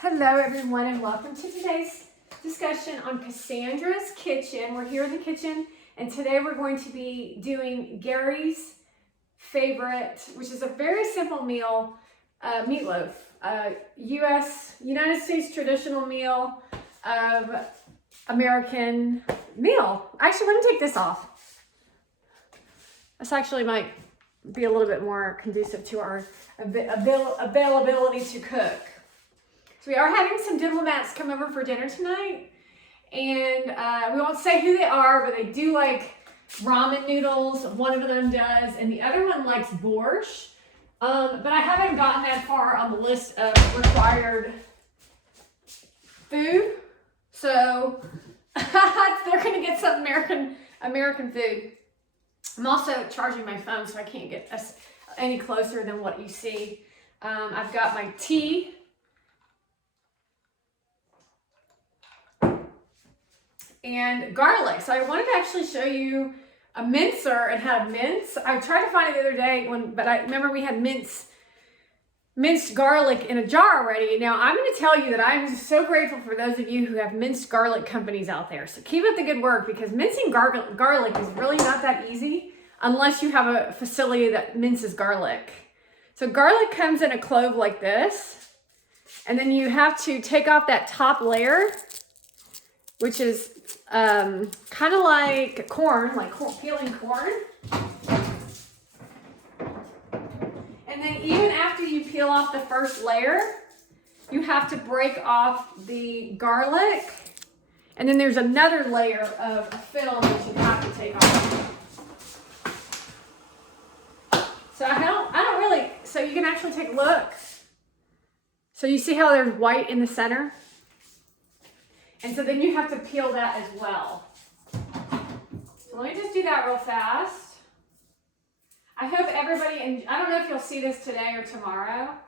Hello everyone and welcome to today's discussion on Cassandra's Kitchen. We're here in the kitchen and today we're going to be doing Gary's favorite, which is a very simple meal, meatloaf. United States traditional meal, American meal. Actually, we're gonna take this off. This actually might be a little bit more conducive to our availability to cook. So we are having some diplomats come over for dinner tonight, and we won't say who they are, but they do like ramen noodles. One of them does, and the other one likes borscht. But I haven't gotten that far on the list of required food, so they're gonna get some American food. I'm also charging my phone, so I can't get us any closer than what you see. I've got my tea. And garlic. So I wanted to actually show you a mincer and how to mince. I tried to find it the other day, but I remember we had minced garlic in a jar already. Now I'm going to tell you that I'm so grateful for those of you who have minced garlic companies out there. So keep up the good work, because mincing garlic is really not that easy unless you have a facility that minces garlic. So garlic comes in a clove like this, and then you have to take off that top layer, which is kind of like corn, peeling corn. And then even after you peel off the first layer, you have to break off the garlic. And then there's another layer of film that you have to take off. So I don't really, so you can actually take a look. So you see how there's white in the center? And so then you have to peel that as well. So let me just do that real fast. I hope everybody, and I don't know if you'll see this today or tomorrow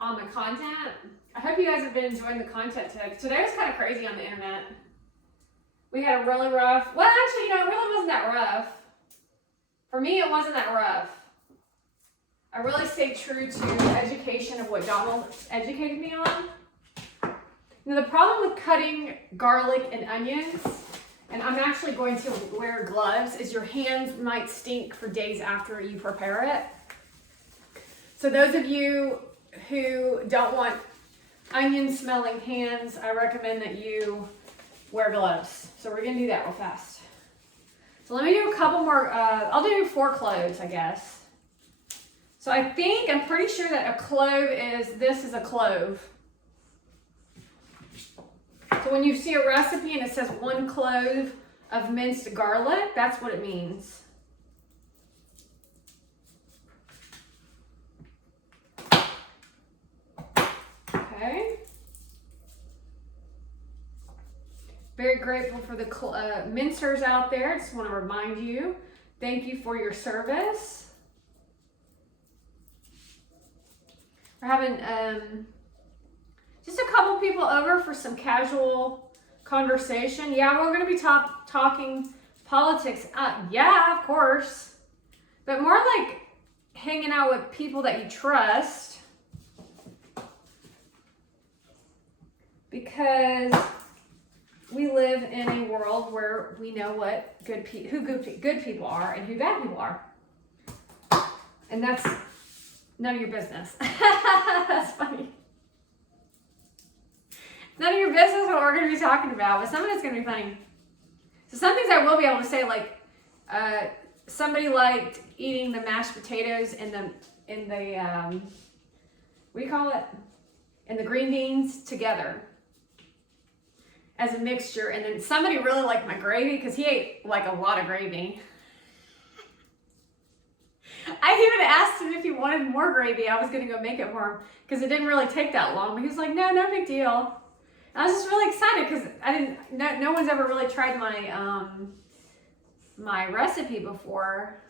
on the content. I hope you guys have been enjoying the content today. Today was kind of crazy on the internet. We had a really rough, well actually, it really wasn't that rough. For me, it wasn't that rough. I really stayed true to the education of what Donald educated me on. Now the problem with cutting garlic and onions, and I'm actually going to wear gloves, is your hands might stink for days after you prepare it. So those of you who don't want onion smelling hands, I recommend that you wear gloves. So we're gonna do that real fast. So let me do a couple more, I'll do 4 cloves, I guess. So I'm pretty sure that a clove this is a clove. So when you see a recipe and it says 1 clove of minced garlic, that's what it means. Okay. Very grateful for the mincers out there. Just want to remind you, thank you for your service. We're having just a couple people over for some casual conversation. Yeah, we're going to be talking politics. Yeah, of course. But more like hanging out with people that you trust. Because we live in a world where we know what who good people are and who bad people are. And that's none of your business. That's funny. None of your business what we're going to be talking about, but some of it's going to be funny. So some things I will be able to say, like somebody liked eating the mashed potatoes in the what do you call it? And the green beans together as a mixture. And then somebody really liked my gravy because he ate like a lot of gravy. I even asked him if he wanted more gravy. I was going to go make it for him because it didn't really take that long. But he was like, no big deal. I was just really excited because no one's ever really tried my my recipe before.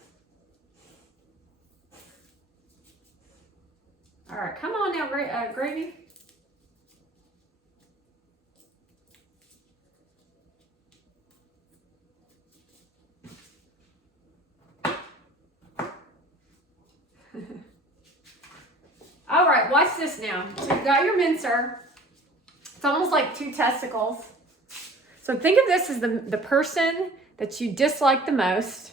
All right, come on now, gravy. All right, watch this now. So you've got your mincer. It's almost like 2 testicles. So think of this as the person that you dislike the most.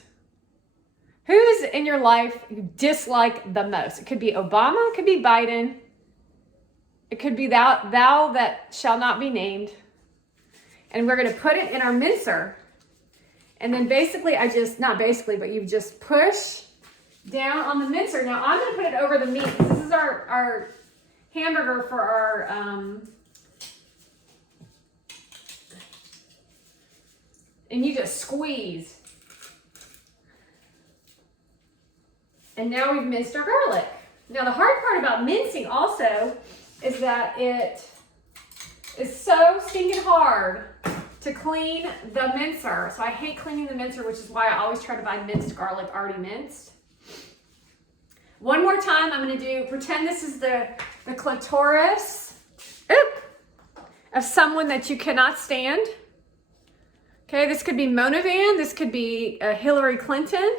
Who's in your life you dislike the most? It could be Obama, it could be Biden. It could be thou that shall not be named. And we're going to put it in our mincer. And then basically, but you just push down on the mincer. Now I'm going to put it over the meat. This is our hamburger for our and you just squeeze. And now we've minced our garlic. Now the hard part about mincing also is that it is so stinking hard to clean the mincer. So I hate cleaning the mincer, which is why I always try to buy minced garlic already minced. One more time, I'm going to pretend this is the clitoris of someone that you cannot stand. Okay, this could be Mona Van, this could be Hillary Clinton,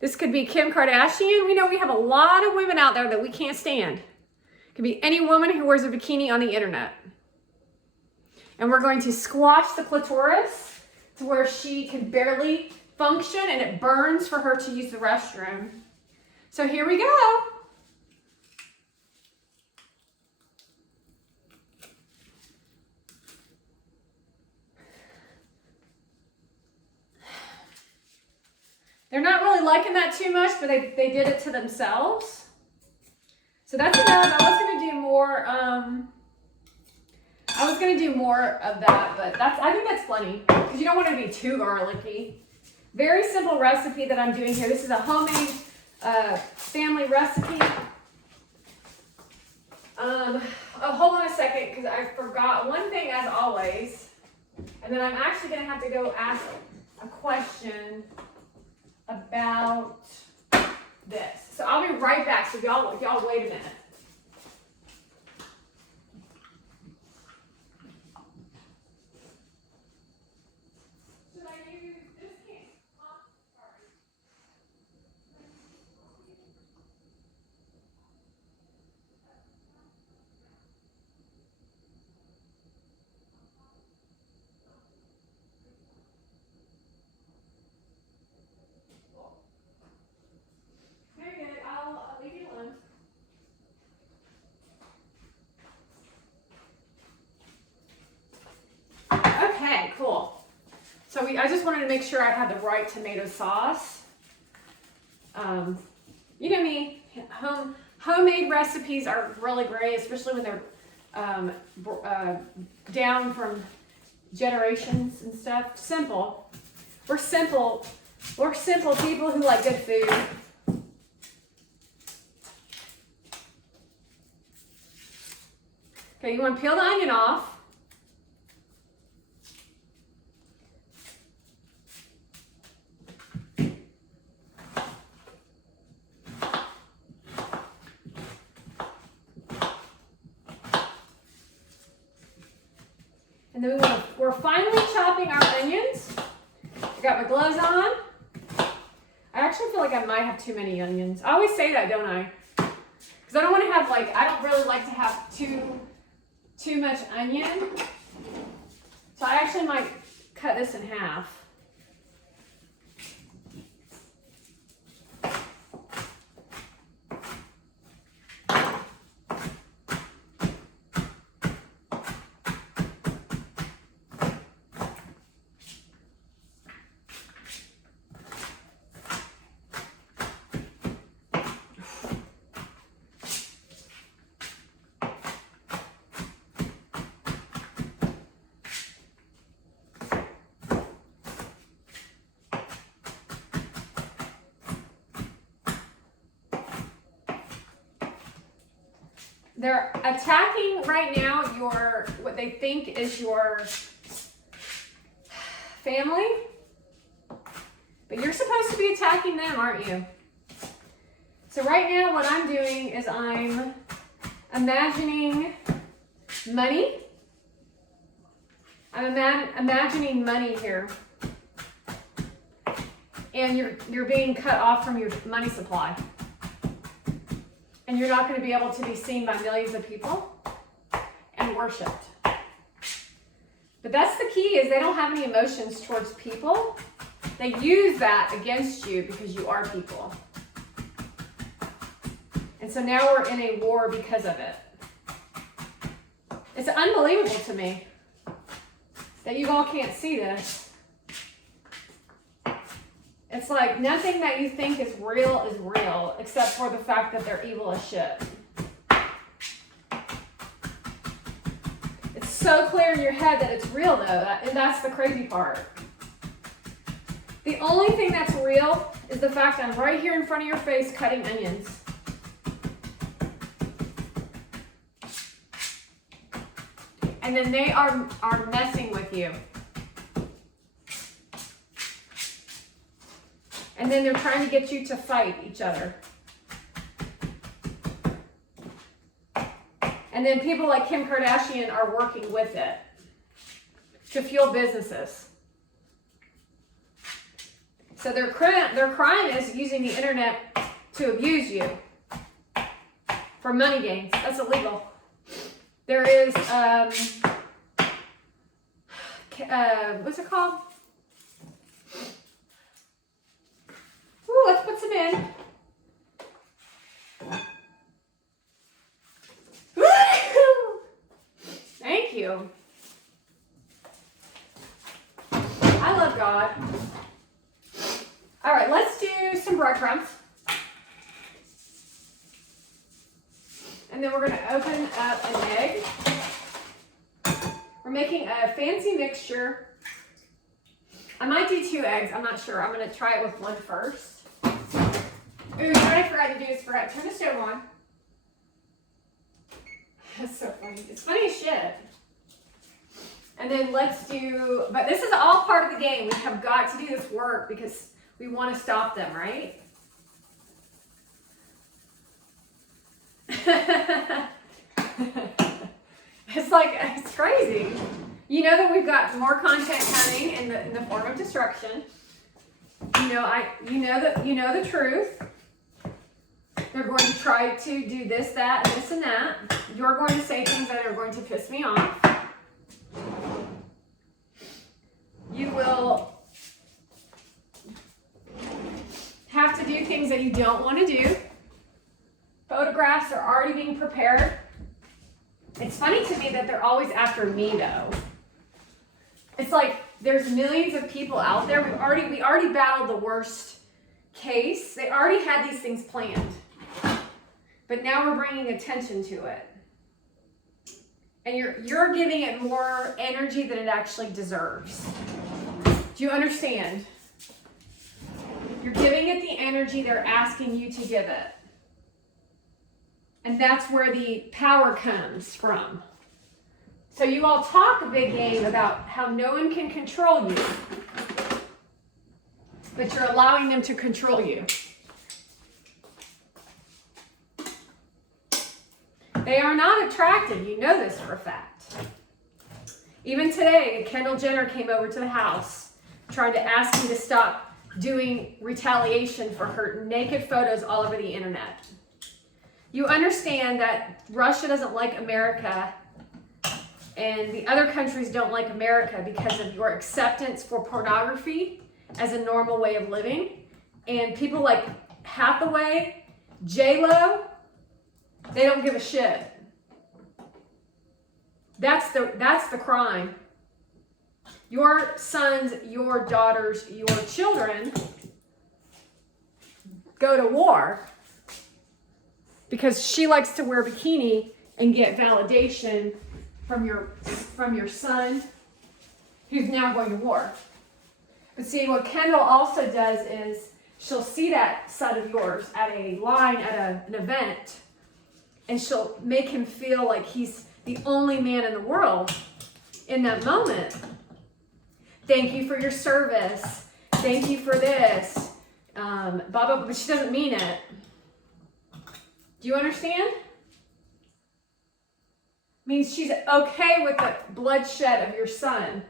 this could be Kim Kardashian. We know we have a lot of women out there that we can't stand. It could be any woman who wears a bikini on the internet. And we're going to squash the clitoris to where she can barely function and it burns for her to use the restroom. So here we go. They're not really liking that too much, but they did it to themselves. So that's enough. I was going to do more of that, but I think that's plenty because you don't want it to be too garlicky. Very simple recipe that I'm doing here. This is a homemade family recipe. Hold on a second because I forgot one thing as always. And then I'm actually going to have to go ask a question about this. So I'll be right back. So y'all wait a minute. Should I give you this can? Sorry. Very good. I'll leave you alone. Okay, cool. So I just wanted to make sure I had the right tomato sauce. You know me, homemade recipes are really great, especially when they're down from generations and stuff. Simple. We're simple people who like good food. Okay, you want to peel the onion off. And then we're finally chopping our onions. I got my gloves on. I actually feel like I might have too many onions. I always say that, don't I? Because I don't want to have I don't really like to have too much onion. So I actually might cut this in half. They're attacking right now what they think is your family, but you're supposed to be attacking them, aren't you? So right now what I'm doing is I'm imagining money. I'm imagining money here. And you're being cut off from your money supply. And you're not going to be able to be seen by millions of people and worshiped. But that's the key, is they don't have any emotions towards people. They use that against you because you are people. And so now we're in a war because of it. It's unbelievable to me that you all can't see this. It's like nothing that you think is real, except for the fact that they're evil as shit. It's so clear in your head that it's real, though, and that's the crazy part. The only thing that's real is the fact I'm right here in front of your face cutting onions. And then they are messing with you. And then they're trying to get you to fight each other. And then people like Kim Kardashian are working with it to fuel businesses. So their crime is using the internet to abuse you for money gains. That's illegal. There is, what's it called? Ooh, let's put some in. Thank you. I love God. All right, let's do some breadcrumbs. And then we're going to open up an egg. We're making a fancy mixture. I might do 2 eggs. I'm not sure. I'm going to try it with 1 first. Ooh, what I forgot to do is turn the stove on. That's so funny. It's funny as shit. And then let's do, but this is all part of the game. We have got to do this work because we want to stop them, right? It's crazy. You know that we've got more content coming in the form of destruction. You know the truth. They're going to try to do this, that, this, and that. You're going to say things that are going to piss me off. You will have to do things that you don't want to do. Photographs are already being prepared. It's funny to me that they're always after me, though. It's like there's millions of people out there. We already battled the worst case. They already had these things planned. But now we're bringing attention to it. And you're giving it more energy than it actually deserves. Do you understand? You're giving it the energy they're asking you to give it. And that's where the power comes from. So you all talk a big game about how no one can control you. But you're allowing them to control you. They are not attractive. You know this for a fact. Even today, Kendall Jenner came over to the house trying to ask me to stop doing retaliation for her naked photos all over the internet. You understand that Russia doesn't like America and the other countries don't like America because of your acceptance for pornography as a normal way of living. And people like Hathaway, J-Lo, they don't give a shit. That's the crime. Your sons, your daughters, your children go to war because she likes to wear a bikini and get validation from your son who's now going to war. But see, what Kendall also does is she'll see that son of yours at a line at an event, and she'll make him feel like he's the only man in the world in that moment. Thank you for your service. Thank you for this. Blah, blah, but she doesn't mean it. Do you understand? Means she's okay with the bloodshed of your son.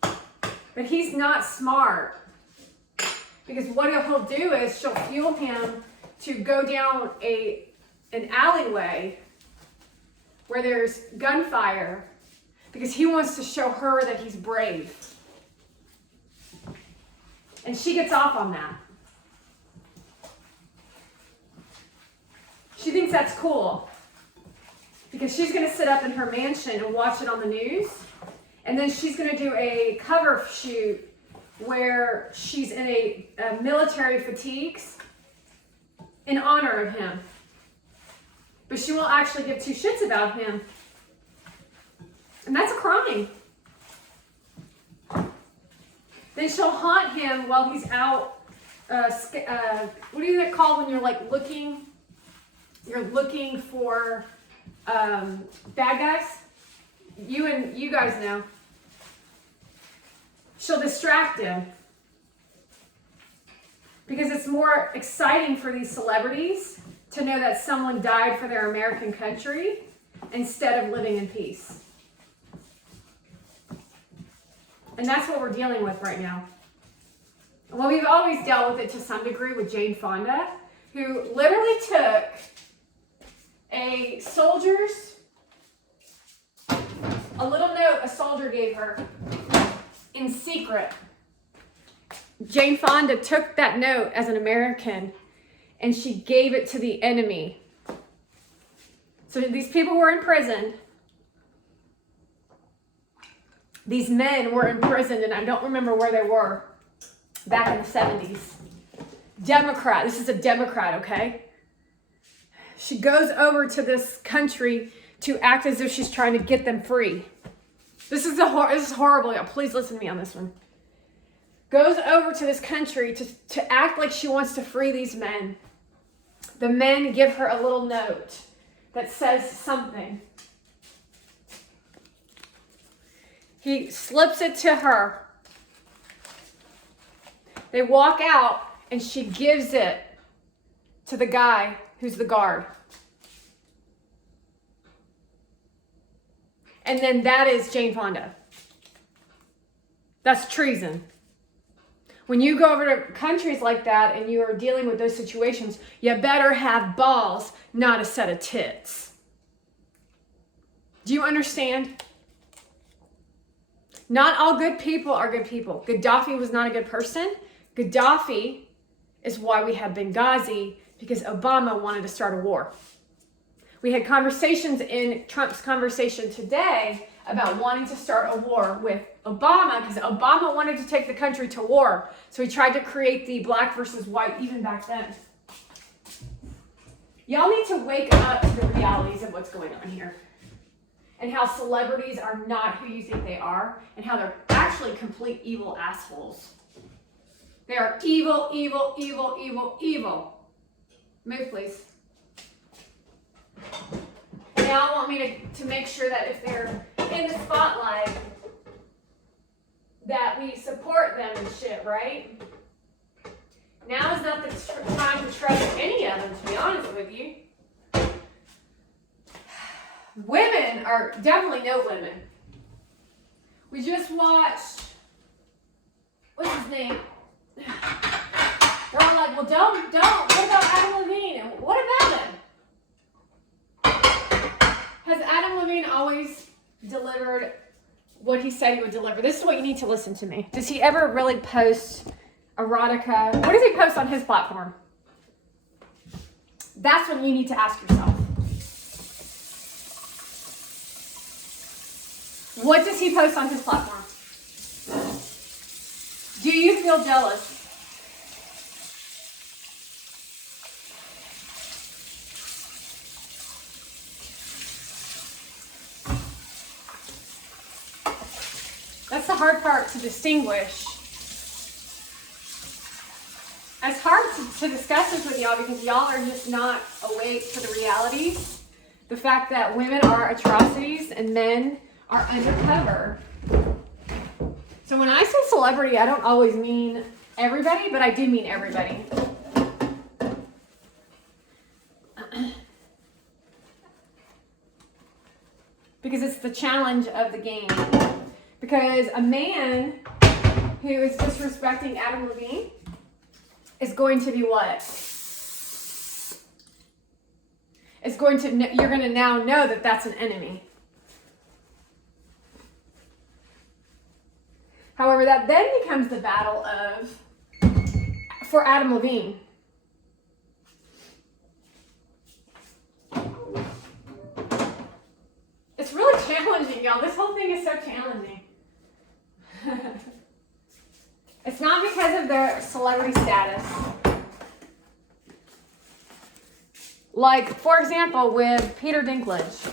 But he's not smart. Because what he'll do is she'll fuel him to go down an alleyway where there's gunfire because he wants to show her that he's brave. And she gets off on that. She thinks that's cool because she's going to sit up in her mansion and watch it on the news. And then she's going to do a cover shoot where she's in a military fatigues in honor of him. But she won't actually give two shits about him. And that's a crime. Then she'll haunt him while he's out. What do you call when you're like looking? You're looking for bad guys. You guys know. She'll distract him because it's more exciting for these celebrities to know that someone died for their American country instead of living in peace. And that's what we're dealing with right now. Well, we've always dealt with it to some degree with Jane Fonda, who literally took a little note a soldier gave her in secret. Jane Fonda took that note as an American and she gave it to the enemy. So these people were imprisoned. These men were imprisoned, and I don't remember where they were back in the 70s. Democrat. This is a Democrat, okay? She goes over to this country to act as if she's trying to get them free. This is horrible. Please listen to me on this one. Goes over to this country to act like she wants to free these men. The men give her a little note that says something. He slips it to her. They walk out and she gives it to the guy who's the guard. And then that is Jane Fonda. That's treason. When you go over to countries like that and you are dealing with those situations, you better have balls, not a set of tits. Do you understand? Not all good people are good people. Gaddafi was not a good person. Gaddafi is why we have Benghazi, because Obama wanted to start a war. We had conversations in Trump's conversation today about wanting to start a war with Obama because Obama wanted to take the country to war. So he tried to create the black versus white even back then. Y'all need to wake up to the realities of what's going on here. And how celebrities are not who you think they are, and how they're actually complete evil assholes. They are evil, evil, evil, evil, evil. Move, please. And y'all want me to make sure that if they're in the spotlight, that we support them and shit, right? Now is not the time to trust any of them, to be honest with you. Women are definitely no women. We just watched, what's his name? They're all like, well, don't. What about Adam Levine? And what about him? Has Adam Levine always delivered what he said he would deliver? This is what you need to listen to me. Does he ever really post erotica? What does he post on his platform? That's what you need to ask yourself. What does he post on his platform? Do you feel jealous? That's the hard part to distinguish. It's hard to discuss this with y'all because y'all are just not awake to the realities. The fact that women are atrocities and men are undercover. So when I say celebrity, I don't always mean everybody, but I do mean everybody. Because it's the challenge of the game. Because a man who is disrespecting Adam Levine is going to be what? Is you're going to now know that that's an enemy. However, that then becomes the battle for Adam Levine. It's really challenging, y'all. This whole thing is so challenging. It's not because of their celebrity status. Like, for example, with Peter Dinklage.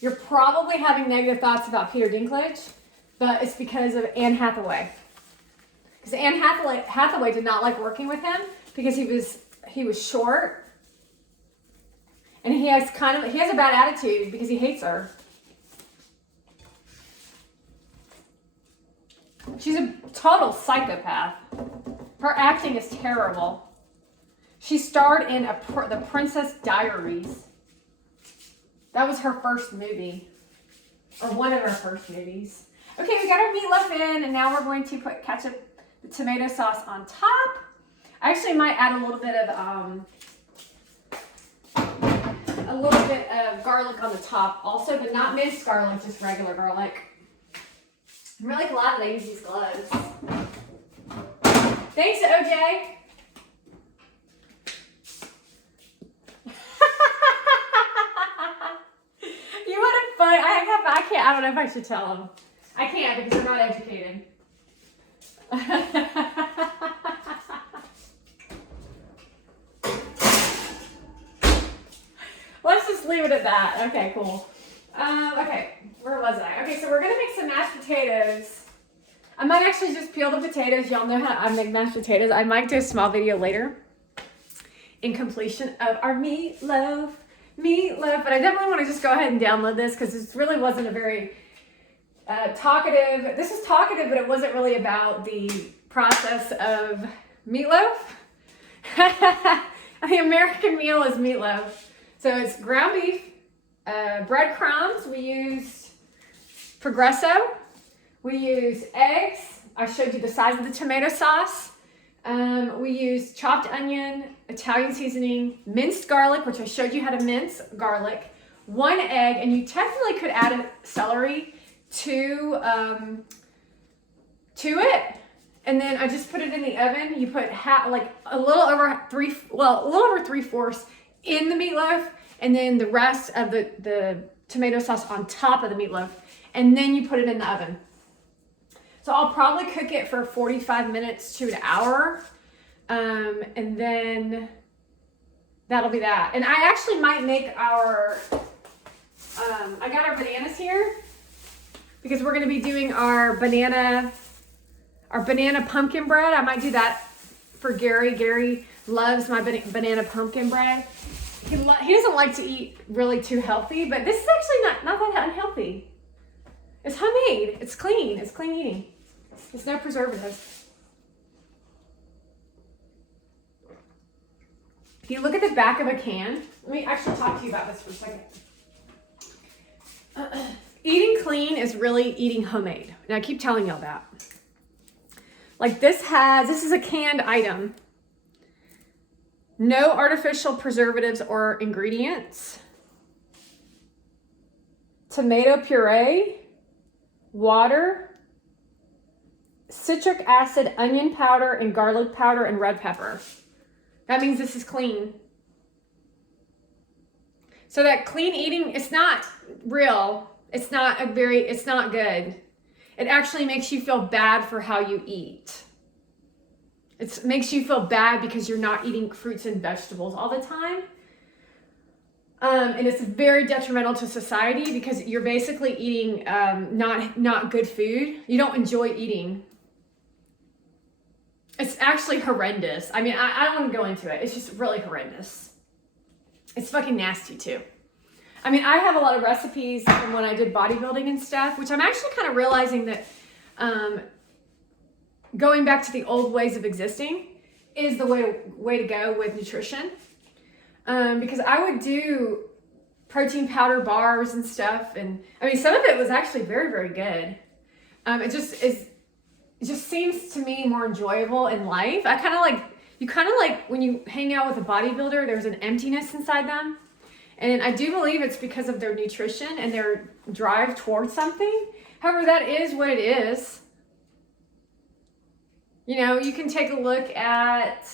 You're probably having negative thoughts about Peter Dinklage, but it's because of Anne Hathaway. Because Anne Hathaway did not like working with him because he was short. And he has a bad attitude because he hates her. She's a total psychopath. Her acting is terrible. She starred in The Princess Diaries. That was her first movie. Or one of her first movies. Okay, we got our meatloaf in, and now we're going to put ketchup, the tomato sauce on top. I actually might add a little bit of garlic on the top also, but not minced garlic, just regular garlic. I'm really glad I use these gloves. Thanks, OJ. You want to fun? I can't. I don't know if I should tell them. I can't because they're not educated. Let's just leave it at that. Okay, cool. Okay, where was I? Okay, so we're gonna make some mashed potatoes. I might actually just peel the potatoes. Y'all know how I make mashed potatoes. I might do a small video later in completion of our meatloaf. But I definitely want to just go ahead and download this because this really wasn't a very talkative. This was talkative, but it wasn't really about the process of meatloaf. The American meal is meatloaf. So it's ground beef, breadcrumbs. We used Progresso. We used eggs. I showed you the size of the tomato sauce. We used chopped onion, Italian seasoning, minced garlic, which I showed you how to mince garlic, 1 egg, and you technically could add a celery to it. And then I just put it in the oven. You put a little over 3/4 in the meatloaf, and then the rest of the tomato sauce on top of the meatloaf, and then you put it in the oven. So I'll probably cook it for 45 minutes to an hour, and then that'll be that. And I actually might make I got our bananas here because we're going to be doing our banana pumpkin bread. I might do that for Gary. Gary loves my banana pumpkin bread. He doesn't like to eat really too healthy, but this is actually not that unhealthy. It's homemade. It's clean. It's clean eating. There's no preservatives. If you look at the back of a can, let me actually talk to you about this for a second. Eating clean is really eating homemade. And I keep telling y'all that. Like this is a canned item. No artificial preservatives or ingredients. Tomato puree, water, citric acid, onion powder, and garlic powder, and red pepper. That means this is clean. So that clean eating, it's not real. It's not good. It actually makes you feel bad for how you eat. It makes you feel bad because you're not eating fruits and vegetables all the time. And it's very detrimental to society because you're basically eating not good food. You don't enjoy eating. It's actually horrendous. I mean, I don't want to go into it. It's just really horrendous. It's fucking nasty too. I mean, I have a lot of recipes from when I did bodybuilding and stuff, which I'm actually kind of realizing that going back to the old ways of existing is the way to go with nutrition. Because I would do protein powder bars and stuff. And I mean, some of it was actually very, very good. It just seems to me more enjoyable in life. You kind of like when you hang out with a bodybuilder, there's an emptiness inside them. And I do believe it's because of their nutrition and their drive towards something. However, that is what it is. You know, you can take a look at,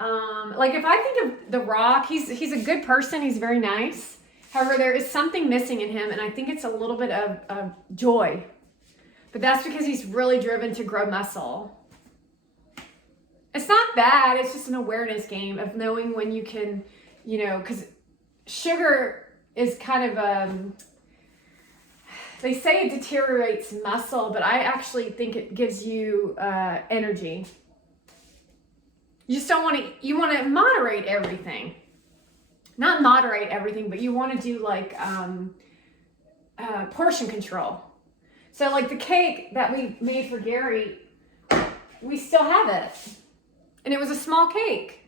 like if I think of The Rock, he's a good person. He's very nice. However, there is something missing in him, and I think it's a little bit of joy. But that's because he's really driven to grow muscle. It's not bad. It's just an awareness game of knowing when you can, you know, because sugar is kind of, they say it deteriorates muscle, but I actually think it gives you energy. You just don't want to, you want to moderate everything. Not moderate everything, but you want to do like portion control. So like the cake that we made for Gary, we still have it. And it was a small cake.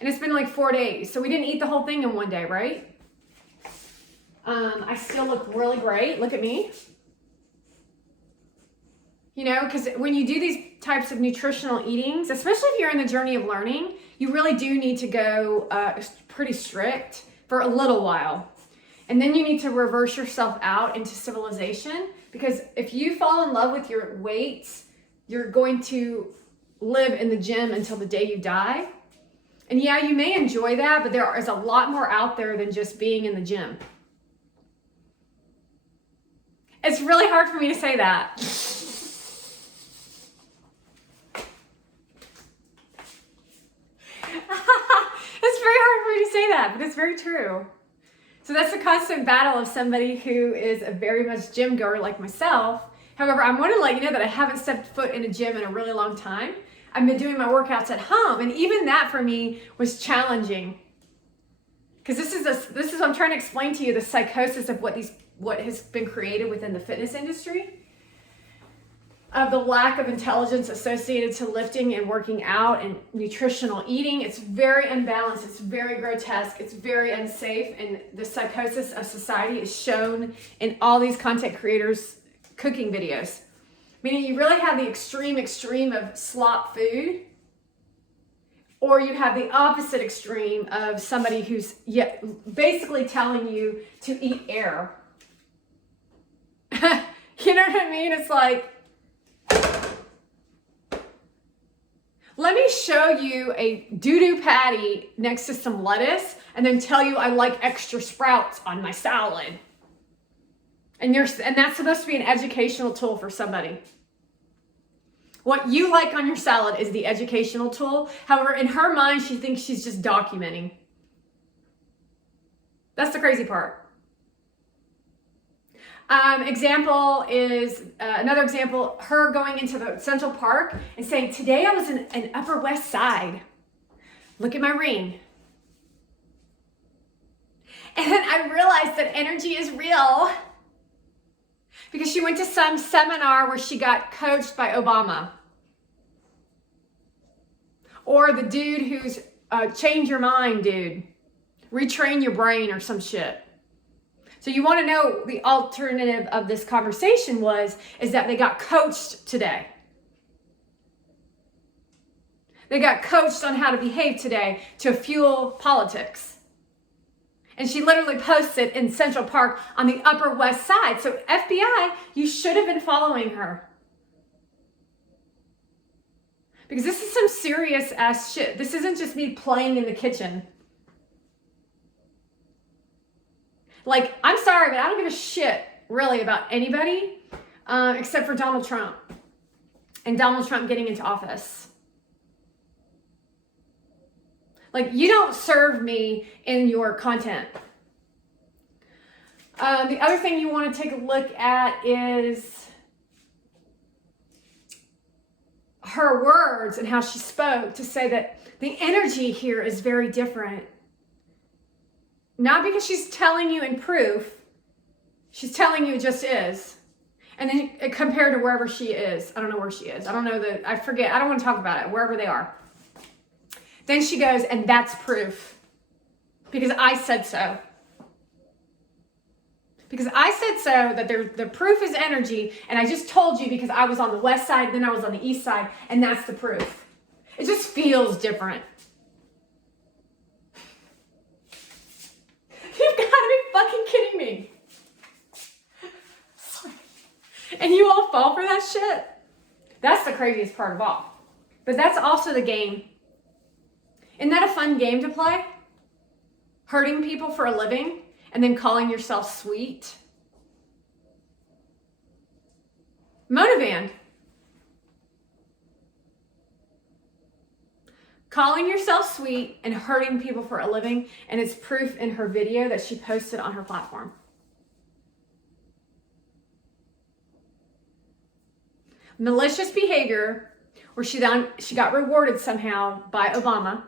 And it's been like 4 days. So we didn't eat the whole thing in one day, right? I still look really great. Look at me. You know, because when you do these types of nutritional eatings, especially if you're in the journey of learning, you really do need to go pretty strict for a little while. And then you need to reverse yourself out into civilization, because if you fall in love with your weights, you're going to live in the gym until the day you die. And yeah, you may enjoy that, but there is a lot more out there than just being in the gym. It's really hard for me to say that. It's very hard for me to say that, but it's very true. So that's the constant battle of somebody who is a very much gym goer like myself. However, I want to let you know that I haven't stepped foot in a gym in a really long time. I've been doing my workouts at home, and even that for me was challenging. Because this is I'm trying to explain to you the psychosis of what has been created within the fitness industry, of the lack of intelligence associated to lifting and working out and nutritional eating. It's very unbalanced. It's very grotesque. It's very unsafe. And the psychosis of society is shown in all these content creators' cooking videos. Meaning you really have the extreme of slop food, or you have the opposite extreme of somebody who's basically telling you to eat air. You know what I mean? It's like, let me show you a doo-doo patty next to some lettuce and then tell you I like extra sprouts on my salad. And that's supposed to be an educational tool for somebody. What you like on your salad is the educational tool. However, in her mind, she thinks she's just documenting. That's the crazy part. Another example, her going into the Central Park and saying, today I was in Upper West Side. Look at my ring. And then I realized that energy is real, because she went to some seminar where she got coached by Obama. Or the dude who's change your mind dude. Retrain your brain or some shit. So you want to know the alternative of this conversation is that they got coached today. They got coached on how to behave today to fuel politics. And she literally posted in Central Park on the Upper West Side. So FBI, you should have been following her. Because this is some serious ass shit. This isn't just me playing in the kitchen. Like, I'm sorry, but I don't give a shit really about anybody except for Donald Trump and Donald Trump getting into office. Like, you don't serve me in your content. The other thing you want to take a look at is her words and how she spoke to say that the energy here is very different. Not because she's telling you in proof, she's telling you it just is. And then compared to wherever she is. I don't know where she is. I forget. I don't want to talk about it. Wherever they are. Then she goes, and that's proof. Because I said so. Because I said so, that the proof is energy, and I just told you because I was on the west side, then I was on the east side, and that's the proof. It just feels different. And you all fall for that shit. That's the craziest part of all. But that's also the game. Isn't that a fun game to play? Hurting people for a living and then calling yourself sweet. Motivand. Calling yourself sweet and hurting people for a living, and it's proof in her video that she posted on her platform. Malicious behavior, where she got rewarded somehow by Obama.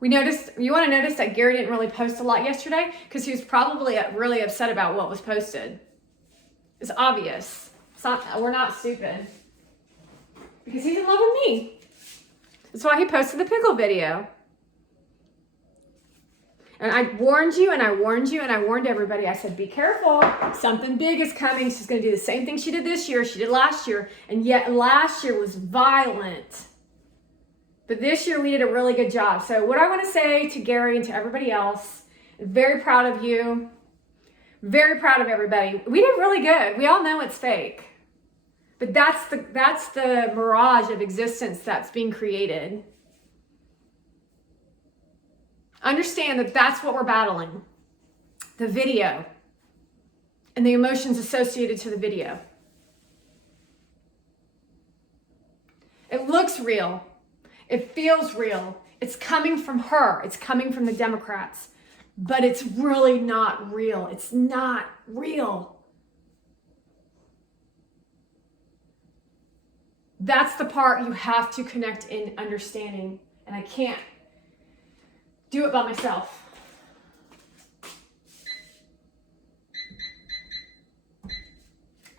You want to notice that Gary didn't really post a lot yesterday because he was probably really upset about what was posted. It's obvious. We're not stupid. Because he's in love with me. That's why he posted the pickle video. And I warned you, and I warned you, and I warned everybody. I said, be careful. Something big is coming. She's going to do the same thing she did this year, she did last year. And yet last year was violent. But this year we did a really good job. So what I want to say to Gary and to everybody else, very proud of you. Very proud of everybody. We did really good. We all know it's fake. But that's the mirage of existence that's being created. Understand that that's what we're battling. The video. And the emotions associated to the video. It looks real. It feels real. It's coming from her. It's coming from the Democrats. But it's really not real. It's not real. That's the part you have to connect in understanding. And I can't do it by myself.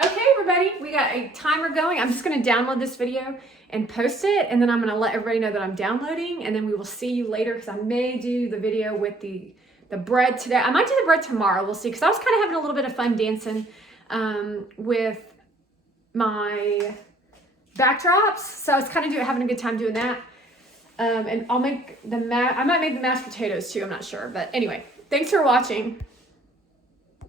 Okay, everybody, we got a timer going. I'm just going to download this video and post it. And then I'm going to let everybody know that I'm downloading. And then we will see you later because I may do the video with the bread today. I might do the bread tomorrow. We'll see. Because I was kind of having a little bit of fun dancing with my backdrops, so I was kind of having a good time doing that. And I'll make I might make the mashed potatoes too. I'm not sure, but anyway, thanks for watching.